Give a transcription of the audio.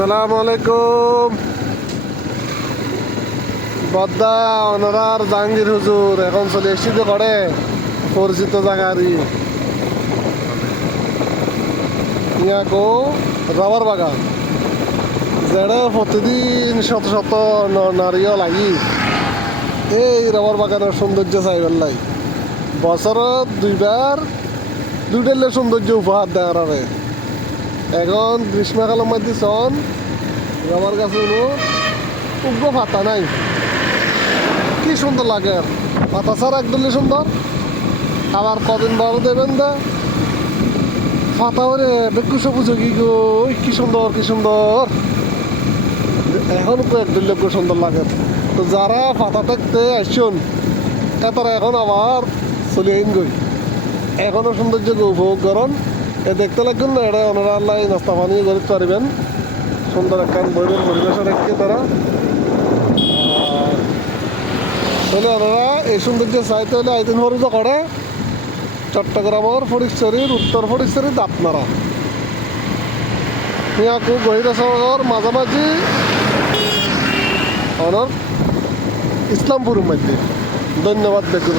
আসসালামু আলাইকুম বদ্দা ওনারার জাহাঙ্গীর হুজুর এখন চলে এসছি তো করে পরিচিত জায়গারই ইয়াকো রাবার বাগান যেটা প্রতিদিন শত শত নারীও লাগি এই রাবার বাগানের সৌন্দর্য চাইবার লাই বছরত দুইটার সৌন্দর্য উপহার দেয় আর এখন গ্রীষ্মকালের মধ্যে চন রাবার গাছে উগ্র পাতা নাই কি সুন্দর লাগে পাতা ছাড়া একদমই সুন্দর আবার কদিন বড় দেবেন দা পাতা ওরে বেকু সবুজ কি গো কি সুন্দর কি সুন্দর এখন একদম লোক সুন্দর লাগে তো যারা পাতা দেখতে আসছেন তারা এখন আবার চলে আইন গই এখনো সৌন্দর্য উপভোগ করেন দেখতে লাগবেন না এটা ওনারা আল্লাহ নাস্তা পানি করতে পারবেন সুন্দর একটা বইবেন পরিবেশে রেখে তারা তাহলে ওনারা এই সৌন্দর্য চাইতে হলে আইদিন হরিত করে চট্টগ্রামের ফটিকছড়ির উত্তর ফটিকছড়ির দাঁতনারা ইয়াকু গহিরাসাগর মাঝামাঝি অনর ইসলামপুরের মধ্যে ধন্যবাদ দেখুন।